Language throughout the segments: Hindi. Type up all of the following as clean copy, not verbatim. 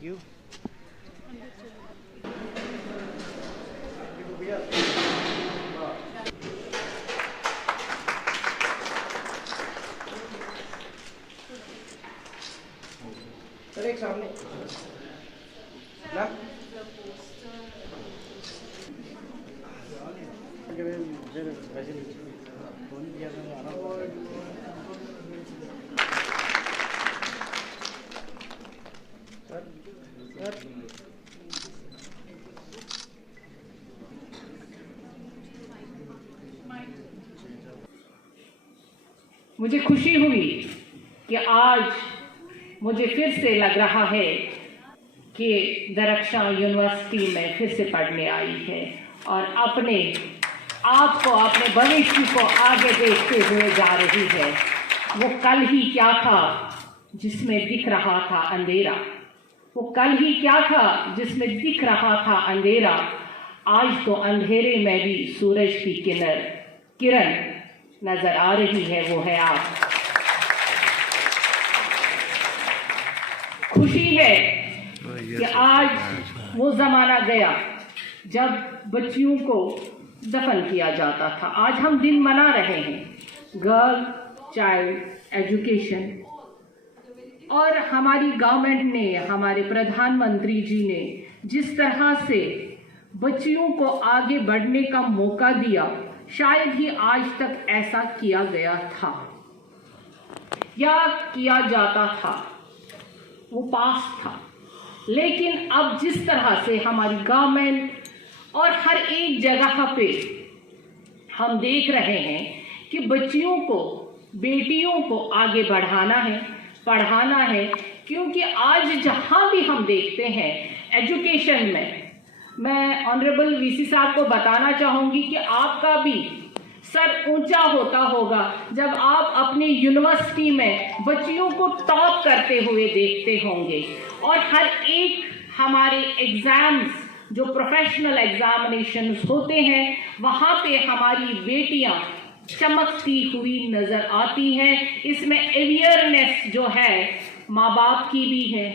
Thank you. सर एक सामने ना मुझे खुशी हुई कि आज मुझे फिर से लग रहा है कि दरक्षा यूनिवर्सिटी में फिर से पढ़ने आई है और अपने आप को, अपने भविष्य को आगे देखते हुए जा रही है। वो कल ही क्या था जिसमें दिख रहा था अंधेरा, वो कल ही क्या था जिसमें दिख रहा था अंधेरा, आज तो अंधेरे में भी सूरज की किरण नजर आ रही है, वो है आप। खुशी है कि आज वो जमाना गया जब बच्चियों को दफन किया जाता था। आज हम दिन मना रहे हैं गर्ल चाइल्ड एजुकेशन, और हमारी गवर्नमेंट ने, हमारे प्रधानमंत्री जी ने जिस तरह से बच्चियों को आगे बढ़ने का मौका दिया, शायद ही आज तक ऐसा किया गया था या किया जाता था, वो पास था। लेकिन अब जिस तरह से हमारी गवर्नमेंट और हर एक जगह पे हम देख रहे हैं कि बच्चियों को, बेटियों को आगे बढ़ाना है, पढ़ाना है, क्योंकि आज जहाँ भी हम देखते हैं एजुकेशन में, मैं ऑनरेबल वीसी साहब को बताना चाहूँगी कि आपका भी सर ऊंचा होता होगा जब आप अपनी यूनिवर्सिटी में बच्चियों को टॉप करते हुए देखते होंगे, और हर एक हमारे एग्जाम्स जो प्रोफेशनल एग्जामिनेशंस होते हैं वहाँ पे हमारी बेटियाँ चमकती हुई नज़र आती हैं। इसमें अवेयरनेस जो है माँ बाप की भी है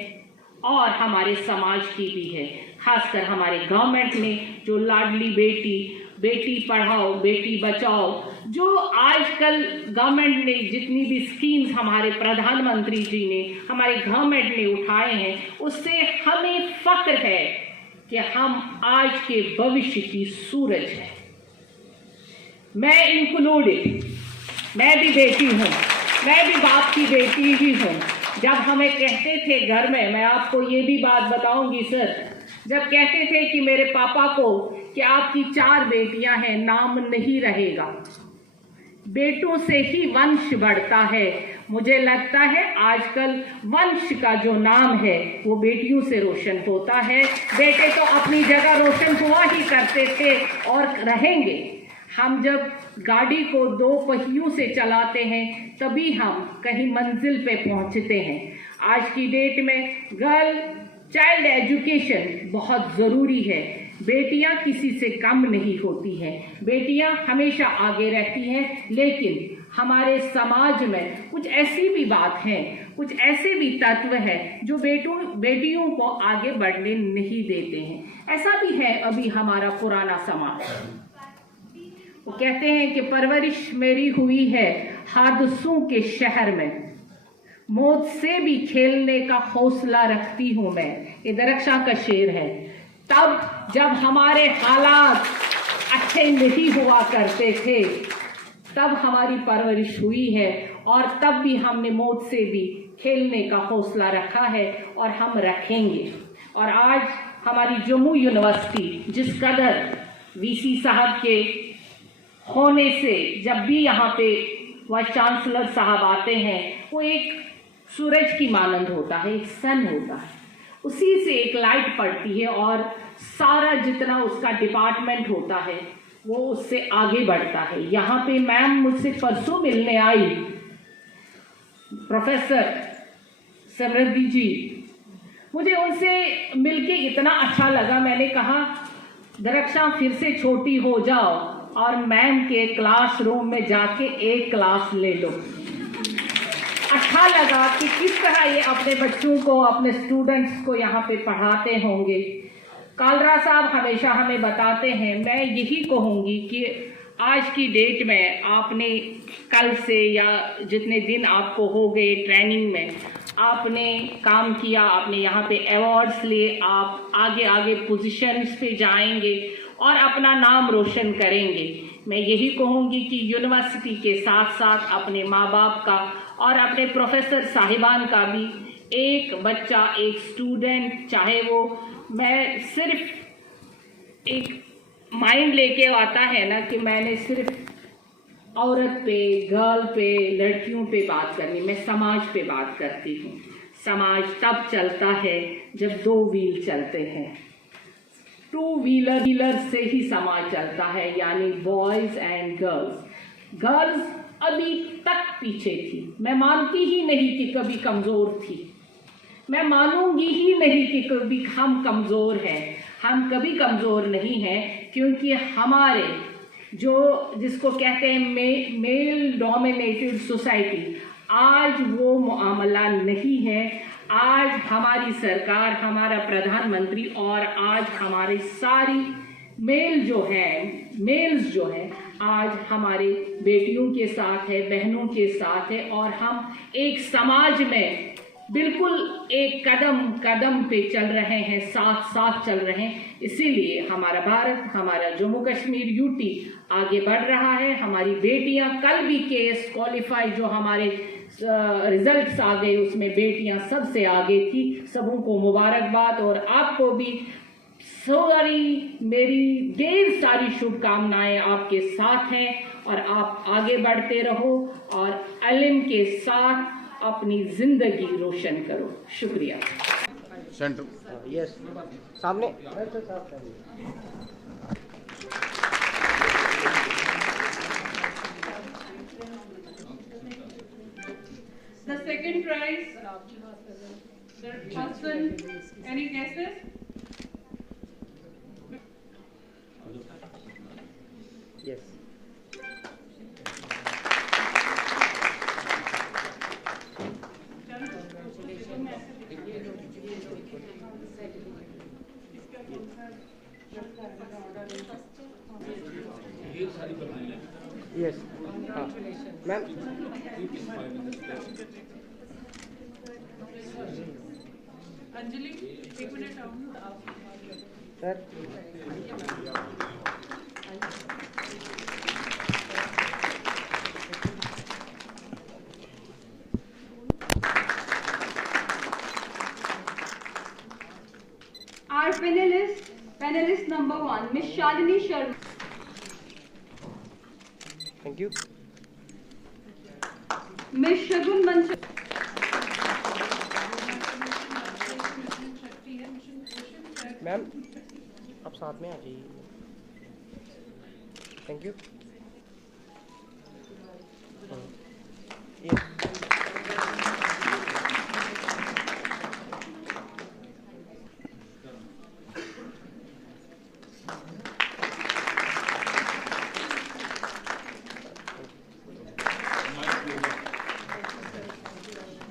और हमारे समाज की भी है। खासकर हमारे गवर्नमेंट ने जो लाडली बेटी, बेटी पढ़ाओ बेटी बचाओ, जो आजकल गवर्नमेंट ने जितनी भी स्कीम्स हमारे प्रधानमंत्री जी ने, हमारे गवर्नमेंट ने उठाए हैं, उससे हमें फक्र है कि हम आज के भविष्य की सूरज हैं। मैं इंक्लूडेड, मैं भी बेटी हूँ, मैं भी बाप की बेटी ही हूँ। जब हमें कहते थे घर में, मैं आपको ये भी बात बताऊंगी सर, जब कहते थे कि मेरे पापा को कि आपकी 4 बेटियां हैं, नाम नहीं रहेगा, बेटों से ही वंश बढ़ता है। मुझे लगता है आजकल वंश का जो नाम है वो बेटियों से रोशन होता है। बेटे तो अपनी जगह रोशन हुआ ही करते थे और रहेंगे। हम जब गाड़ी को 2 पहियों से चलाते हैं तभी हम कहीं मंजिल पे पहुंचते हैं। आज की डेट में गर्ल चाइल्ड एजुकेशन बहुत ज़रूरी है। बेटियां किसी से कम नहीं होती हैं, बेटियां हमेशा आगे रहती हैं, लेकिन हमारे समाज में कुछ ऐसी भी बात है, कुछ ऐसे भी तत्व हैं जो बेटियों को आगे बढ़ने नहीं देते हैं। ऐसा भी है अभी हमारा पुराना समाज। वो कहते हैं कि परवरिश मेरी हुई है हादसों के शहर में, मौत से भी खेलने का हौसला रखती हूँ मैं। ये दरक्षा का शेर है। तब जब हमारे हालात अच्छे नहीं हुआ करते थे तब हमारी परवरिश हुई है, और तब भी हमने मौत से भी खेलने का हौसला रखा है और हम रखेंगे। और आज हमारी जम्मू यूनिवर्सिटी जिस कदर वीसी साहब के होने से, जब भी यहाँ पे वाइस चांसलर साहब आते हैं, वो एक सूरज की मानंद होता है, एक सन होता है, उसी से एक लाइट पड़ती है और सारा जितना उसका डिपार्टमेंट होता है वो उससे आगे बढ़ता है। यहाँ पे मैम मुझसे परसों मिलने आई, प्रोफेसर समृद्धि जी, मुझे उनसे मिलके इतना अच्छा लगा। मैंने कहा दरक्षा फिर से छोटी हो जाओ और मैम के क्लासरूम में जाके एक क्लास ले लो। अच्छा लगा कि किस तरह ये अपने बच्चों को, अपने स्टूडेंट्स को यहाँ पे पढ़ाते होंगे। कालरा साहब हमेशा हमें बताते हैं, मैं यही कहूँगी कि आज की डेट में आपने कल से या जितने दिन आपको हो गए ट्रेनिंग में, आपने काम किया, आपने यहाँ पे अवार्ड्स लिए, आप आगे आगे पोजीशंस पे जाएंगे और अपना नाम रोशन करेंगे। मैं यही कहूँगी कि यूनिवर्सिटी के साथ साथ अपने माँ बाप का और अपने प्रोफेसर साहिबान का भी, एक बच्चा, एक स्टूडेंट, चाहे वो, मैं सिर्फ एक माइंड लेके आता है ना कि मैंने सिर्फ औरत पे, गर्ल पे, लड़कियों पे बात करनी, मैं समाज पे बात करती हूँ। समाज तब चलता है जब दो व्हील चलते हैं। टू व्हीलर से ही समाज चलता है, यानी बॉयज़ एंड गर्ल्स। गर्ल्स अभी तक पीछे थी, मैं मानती ही नहीं कि कभी कमज़ोर थी, मैं मानूंगी ही नहीं कि कभी हम कमज़ोर हैं। हम कभी कमज़ोर नहीं हैं, क्योंकि हमारे जो जिसको कहते हैं मेल डोमिनेटेड सोसाइटी, आज वो मामला नहीं है। आज हमारी सरकार, हमारा प्रधानमंत्री और आज हमारे सारी मेल्स जो है आज हमारे बेटियों के साथ है, बहनों के साथ है, और हम एक समाज में बिल्कुल एक कदम पे चल रहे हैं, साथ चल रहे हैं। इसीलिए हमारा भारत, हमारा जम्मू कश्मीर यूटी आगे बढ़ रहा है। हमारी बेटियां कल भी केस क्वालिफाई, जो हमारे रिजल्ट्स आ गए उसमें बेटियां सबसे आगे थी। सबों को मुबारकबाद, और आपको भी मेरी ढेर सारी शुभकामनाएं आपके साथ हैं, और आप आगे बढ़ते रहो और इल्म के साथ अपनी जिंदगी रोशन करो। शुक्रिया। सेंटर यस, सामने The second prize, the husband, any guesses? Yes, yes, हाँ मैम। अंजलि, एक मिनट आओ sir. Our panelist number 1, Miss Shalini Sharma. Thank you. Miss Shagun Manchal. Ma'am आप साथ में आ जाइए। Thank you.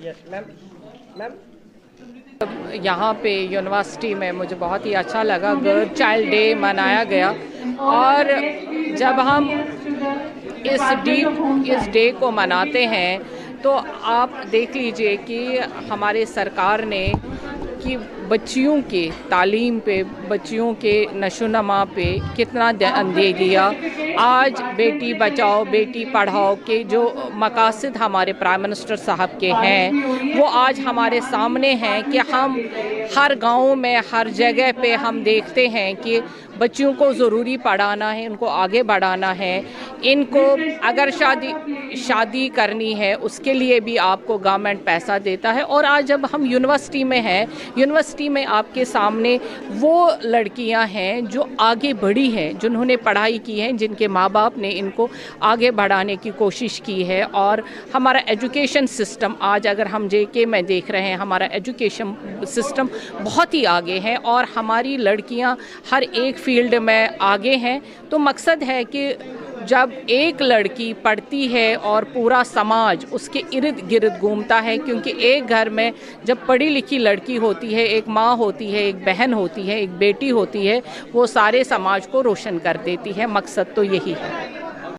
Yes ma'am. यहाँ पे यूनिवर्सिटी में मुझे बहुत ही अच्छा लगा, गर्ल चाइल्ड डे मनाया गया, और जब हम इस डे को मनाते हैं तो आप देख लीजिए कि हमारे सरकार ने कि बच्चियों के तालीम पे, बच्चियों के नशोनमा पे कितना ध्यान दे दिया। आज बेटी बचाओ बेटी पढ़ाओ के जो मकासद हमारे प्राइम मिनिस्टर साहब के हैं, वो आज हमारे सामने हैं कि हम हर गांव में, हर जगह पे हम देखते हैं कि बच्चियों को ज़रूरी पढ़ाना है, उनको आगे बढ़ाना है। इनको अगर शादी करनी है उसके लिए भी आपको गवर्नमेंट पैसा देता है। और आज जब हम यूनिवर्सिटी में हैं, यूनिवर्सिटी में आपके सामने वो लड़कियां हैं जो आगे बढ़ी हैं, जिन्होंने पढ़ाई की है, जिनके माँ बाप ने इनको आगे बढ़ाने की कोशिश की है। और हमारा एजुकेशन सिस्टम आज अगर हम JK में देख रहे हैं, हमारा एजुकेशन सिस्टम बहुत ही आगे है और हमारी लड़कियां हर एक फील्ड में आगे हैं। तो मकसद है कि जब एक लड़की पढ़ती है और पूरा समाज उसके इर्द गिर्द घूमता है, क्योंकि एक घर में जब पढ़ी लिखी लड़की होती है, एक माँ होती है, एक बहन होती है, एक बेटी होती है, वो सारे समाज को रोशन कर देती है। मकसद तो यही है।